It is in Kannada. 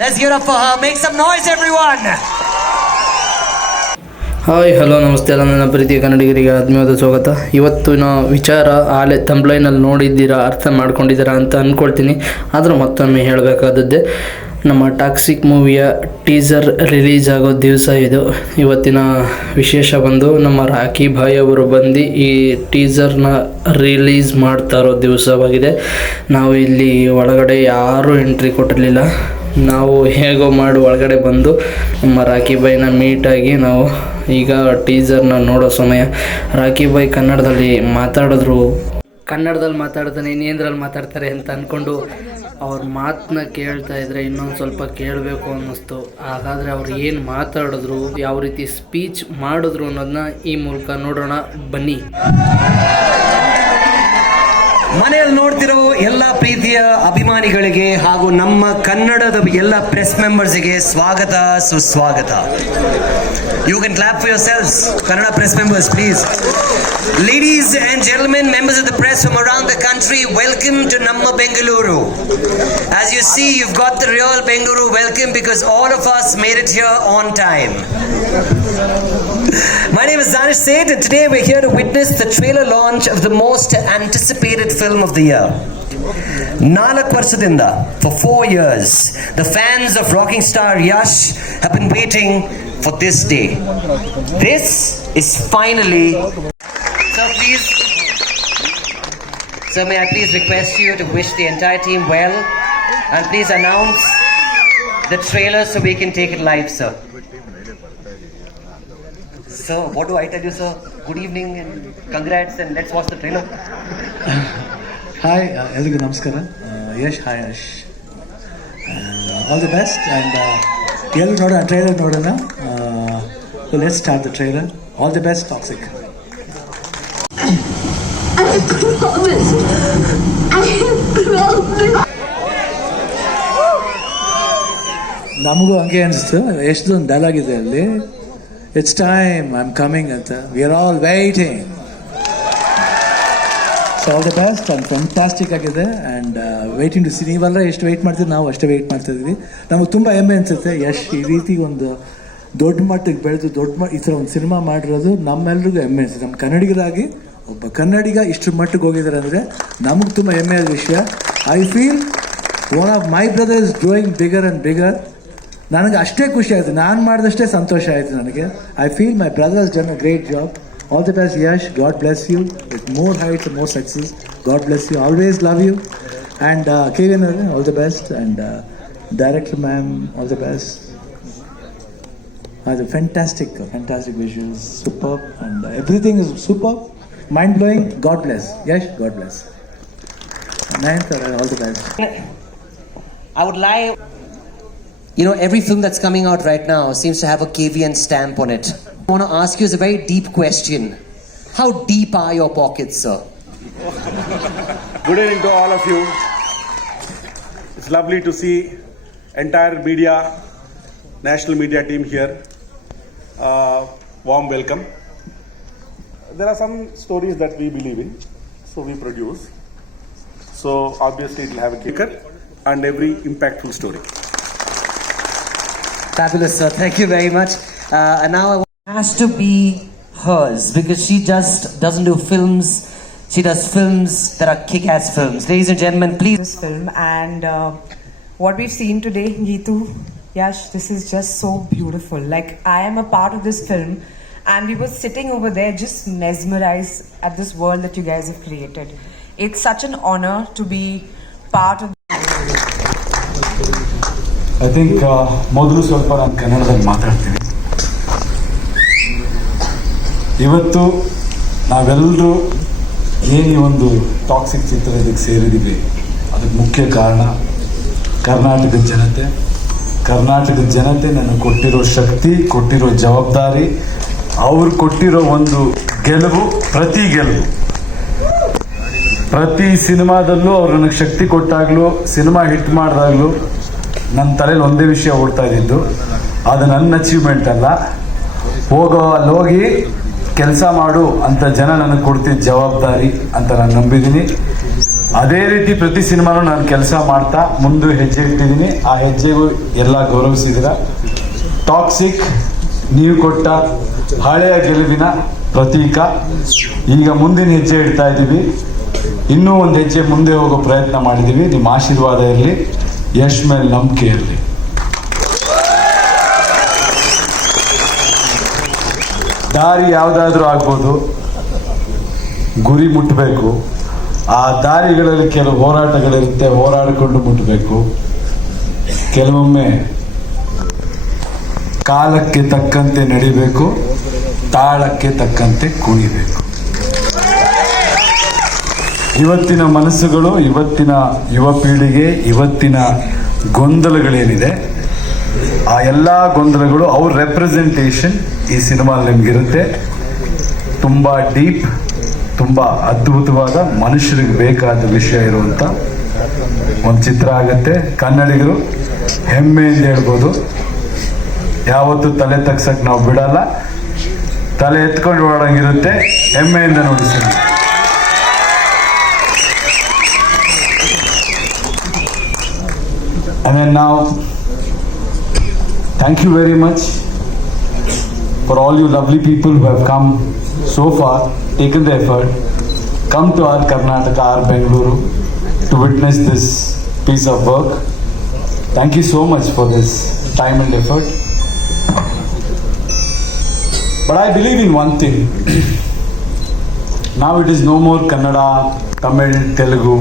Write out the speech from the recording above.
Let's give it up for her. Make some noise, everyone. Hi hello ನಮಸ್ತೆ ಎಲ್ಲ ನನ್ನ ಪ್ರೀತಿಯ ಕನ್ನಡಿಗರಿಗೆ ಆತ್ಮೀಯವಾದ ಸ್ವಾಗತ. ಇವತ್ತಿನ ವಿಚಾರ ಆಲೆ ತಂಬ್ಲೈನಲ್ಲಿ ನೋಡಿದ್ದೀರಾ, ಅರ್ಥ ಮಾಡ್ಕೊಂಡಿದ್ದೀರಾ ಅಂತ ಅಂದ್ಕೊಳ್ತೀನಿ. ಆದರೂ ಮತ್ತೊಮ್ಮೆ ಹೇಳಬೇಕಾದದ್ದೇ, ನಮ್ಮ ಟಾಕ್ಸಿಕ್ ಮೂವಿಯ ಟೀಸರ್ ರಿಲೀಸ್ ಆಗೋ ದಿವಸ ಇದು. ಇವತ್ತಿನ ವಿಶೇಷ ಬಂದು ನಮ್ಮ ರಾಕಿ ಭಾಯ್ ಅವರು ಬಂದು ಈ ಟೀಸರ್ನ ರಿಲೀಸ್ ಮಾಡ್ತಾ ಇರೋ ದಿವಸವಾಗಿದೆ. ನಾವು ಇಲ್ಲಿ ಒಳಗಡೆ ಯಾರೂ ಎಂಟ್ರಿ ಕೊಟ್ಟಿರಲಿಲ್ಲ. ನಾವು ಹೇಗೋ ಮಾಡಿ ಒಳಗಡೆ ಬಂದು ನಮ್ಮ ರಾಕಿ ಬಾಯ್ನ ಮೀಟಾಗಿ ನಾವು ಈಗ ಟೀಸರ್ನ ನೋಡೋ ಸಮಯ. ರಾಕಿ ಬಾಯ್ ಕನ್ನಡದಲ್ಲಿ ಮಾತಾಡ್ತಾನೆ, ಇನ್ನೇಂದ್ರಲ್ಲಿ ಮಾತಾಡ್ತಾರೆ ಅಂತ ಅಂದ್ಕೊಂಡು ಅವ್ರ ಮಾತನ್ನ ಕೇಳ್ತಾ ಇದ್ರೆ ಇನ್ನೊಂದು ಸ್ವಲ್ಪ ಕೇಳಬೇಕು ಅನ್ನಿಸ್ತು. ಹಾಗಾದರೆ ಅವ್ರು ಏನು ಮಾತಾಡಿದ್ರು, ಯಾವ ರೀತಿ ಸ್ಪೀಚ್ ಮಾಡಿದ್ರು ಅನ್ನೋದನ್ನ ಈ ಮೂಲಕ ನೋಡೋಣ ಬನ್ನಿ. ಮನೆಯಲ್ಲಿ ನೋಡ್ತಿರೋ ಎಲ್ಲ ಪ್ರೀತಿಯ ಅಭಿಮಾನಿಗಳಿಗೆ ಹಾಗೂ ನಮ್ಮ ಕನ್ನಡದ ಎಲ್ಲ ಪ್ರೆಸ್ ಮೆಂಬರ್ಸ್ಗೆ ಸ್ವಾಗತ, ಸುಸ್ವಾಗತ. You can clap for yourselves, Kannada press members, please. Ladies and gentlemen, members of the press from around the country, welcome to Namma Bengaluru. As you see, you've got the real Bengaluru welcome because all of us made it here on time. My name is Danish Seth and today we're here to witness the trailer launch of the most anticipated film of the year. 4 ವರ್ಷದಿಂದ, for 4 years, the fans of rocking star Yash have been waiting for this day. This is finally... Sir, may I please request you to wish the entire team well and please announce the trailer so we can take it live, sir. Sir, what do I tell you, sir? Good evening and congrats and let's watch the trailer. Hi, ಎಲ್ರಿಗೂ ನಮಸ್ಕಾರ. Yash, hi Yash, all the best and ಎಲ್ಲರೂ ನೋಡೋಣ, ಟ್ರೈಲರ್ ನೋಡೋಣ. Let's start the trailer. All the best, Toxic. ನಮಗೂ ಹಂಗೆ ಅನಿಸ್ತು. ಎಷ್ಟೊಂದು ಡೈಲಾಗ್ ಇದೆ ಅಲ್ಲಿ. It's time, I am coming ಅಂತ. We are all waiting. So all the best and fantastic ಆಗಿದೆ ಆ್ಯಂಡ್ ವೇಟಿಂಗ್ ಟು ಸಿ. ನೀವೆಲ್ಲ ಎಷ್ಟು ವೆಯ್ಟ್ ಮಾಡ್ತೀವಿ, ನಾವು ಅಷ್ಟೇ ವೆಯ್ಟ್ ಮಾಡ್ತಾ ಇದ್ವಿ. ನಮಗೆ ತುಂಬ ಹೆಮ್ಮೆ ಅನಿಸುತ್ತೆ. ಯಶ್ ಈ ರೀತಿ ಒಂದು ದೊಡ್ಡ ಮಟ್ಟಿಗೆ ಬೆಳೆದು ಈ ಥರ ಒಂದು ಸಿನಿಮಾ ಮಾಡಿರೋದು ನಮ್ಮೆಲ್ರಿಗೂ ಹೆಮ್ಮೆ ಅನಿಸುತ್ತೆ. ನಮ್ಮ ಕನ್ನಡಿಗರಾಗಿ ಒಬ್ಬ ಕನ್ನಡಿಗ ಇಷ್ಟು ಮಟ್ಟಿಗೆ ಹೋಗಿದ್ದಾರೆ ಅಂದರೆ ನಮಗೆ ತುಂಬ ಹೆಮ್ಮೆಯಾದ ವಿಷಯ. I feel one of my brothers growing bigger and bigger. ನನಗೆ ಅಷ್ಟೇ ಖುಷಿ ಆಯಿತು, ನಾನು ಮಾಡಿದಷ್ಟೇ ಸಂತೋಷ ಆಯಿತು ನನಗೆ. I feel my brothers done a great job. All the best, Yash. God bless you with more heights and more success. God bless you. Always love you. And Kevin, all the best. And director ma'am, all the best. The fantastic visuals, superb, and everything is superb, mind blowing. God bless. Yash, God bless. Ninth, all the best. I would like, every film that's coming out right now seems to have a KVN stamp on it. I want to ask you a very deep question. How deep are your pockets, sir? Good evening to all of you. It's lovely to see entire media, national media team here. Warm welcome. There are some stories that we believe in, so we produce. So obviously it will have a kicker and every impactful story. Fabulous, sir. Thank you very much. And now has to be hers because she just doesn't do films. She does films that are kick-ass films. Ladies and gentlemen, please. This film and what we've seen today, Geetu, Yash, this is just so beautiful. Like, I am a part of this film and we were sitting over there just mesmerized at this world that you guys have created. It's such an honor to be part of. I think ಮೊದಲು ಸ್ವಲ್ಪ ನಾನು ಕನ್ನಡದಲ್ಲಿ ಮಾತಾಡ್ತೀನಿ. ಇವತ್ತು ನಾವೆಲ್ಲರೂ ಏನು ಈ ಒಂದು ಟಾಕ್ಸಿಕ್ ಚಿತ್ರ ಇದಕ್ಕೆ ಸೇರಿದ್ದೀವಿ, ಅದಕ್ಕೆ ಮುಖ್ಯ ಕಾರಣ ಕರ್ನಾಟಕದ ಜನತೆ ನನಗೆ ಕೊಟ್ಟಿರೋ ಶಕ್ತಿ, ಕೊಟ್ಟಿರೋ ಜವಾಬ್ದಾರಿ, ಅವ್ರು ಕೊಟ್ಟಿರೋ ಒಂದು ಗೆಲುವು. ಪ್ರತಿ ಸಿನಿಮಾದಲ್ಲೂ ಅವ್ರು ನನಗೆ ಶಕ್ತಿ ಕೊಟ್ಟಾಗಲೂ, ಸಿನಿಮಾ ಹಿಟ್ ಮಾಡಿದಾಗಲೂ ನನ್ನ ತಲೆಯಲ್ಲಿ ಒಂದೇ ವಿಷಯ ಓಡ್ತಾ ಇದ್ದಿದ್ದು, ಅದು ನನ್ನ ಅಚೀವ್ಮೆಂಟ್ ಅಲ್ಲ, ಅಲ್ಲಿ ಹೋಗಿ ಕೆಲಸ ಮಾಡು ಅಂತ ಜನ ನನಗೆ ಕೊಡ್ತಿದ್ದ ಜವಾಬ್ದಾರಿ ಅಂತ ನಾನು ನಂಬಿದ್ದೀನಿ. ಅದೇ ರೀತಿ ಪ್ರತಿ ಸಿನಿಮಾನು ನಾನು ಕೆಲಸ ಮಾಡ್ತಾ ಮುಂದೆ ಹೆಜ್ಜೆ ಇಟ್ಟಿದ್ದೀನಿ. ಆ ಹೆಜ್ಜೆಗೂ ಎಲ್ಲ ಗೌರವಿಸಿದಿರ. ಟಾಕ್ಸಿಕ್ ನೀವು ಕೊಟ್ಟ ಹಳೆಯ ಗೆಲುವಿನ ಪ್ರತೀಕ. ಈಗ ಮುಂದಿನ ಹೆಜ್ಜೆ ಇಡ್ತಾ ಇದ್ದೀವಿ. ಇನ್ನೂ ಒಂದು ಹೆಜ್ಜೆ ಮುಂದೆ ಹೋಗೋ ಪ್ರಯತ್ನ ಮಾಡಿದ್ದೀವಿ. ನಿಮ್ಮ ಆಶೀರ್ವಾದ ಇರಲಿ, ಯಶ್ ಮೇಲೆ ನಂಬಿಕೆ ಇರಲಿ. ದಾರಿ ಯಾವುದಾದ್ರೂ ಆಗ್ಬೋದು, ಗುರಿ ಮುಟ್ಟಬೇಕು. ಆ ದಾರಿಗಳಲ್ಲಿ ಕೆಲವು ಹೋರಾಟಗಳಿರುತ್ತೆ, ಹೋರಾಡಿಕೊಂಡು ಮುಟ್ಟಬೇಕು. ಕೆಲವೊಮ್ಮೆ ಕಾಲಕ್ಕೆ ತಕ್ಕಂತೆ ನಡಿಬೇಕು, ತಾಳಕ್ಕೆ ತಕ್ಕಂತೆ ಕುಣಿಬೇಕು. ಇವತ್ತಿನ ಮನಸ್ಸುಗಳು, ಇವತ್ತಿನ ಯುವ ಪೀಳಿಗೆ, ಇವತ್ತಿನ ಗೊಂದಲಗಳೇನಿದೆ, ಆ ಎಲ್ಲ ಗೊಂದಲಗಳು ಅವ್ರ ರೆಪ್ರೆಸೆಂಟೇಷನ್ ಈ ಸಿನಿಮಾದಲ್ಲಿ ನಿಮಗಿರುತ್ತೆ. ತುಂಬ ಡೀಪ್, ತುಂಬ ಅದ್ಭುತವಾದ, ಮನುಷ್ಯರಿಗೆ ಬೇಕಾದ ವಿಷಯ ಇರುವಂಥ ಒಂದು ಚಿತ್ರ ಆಗುತ್ತೆ. ಕನ್ನಡಿಗರು ಹೆಮ್ಮೆಯಿಂದ ಹೇಳ್ಬೋದು, ಯಾವತ್ತೂ ತಲೆ ತಗ್ಸಕ್ಕೆ ನಾವು ಬಿಡಲ್ಲ. ತಲೆ ಎತ್ಕೊಂಡು ಓಡಂಗಿರುತ್ತೆ, ಹೆಮ್ಮೆಯಿಂದ ನೋಡಿಸ್ತೀನಿ. And then now, thank you very much for all you lovely people who have come so far, taken the effort, come to our Karnataka, our Bengaluru to witness this piece of work. Thank you so much for this time and effort. But I believe in one thing. Now it is no more Kannada, Tamil, Telugu.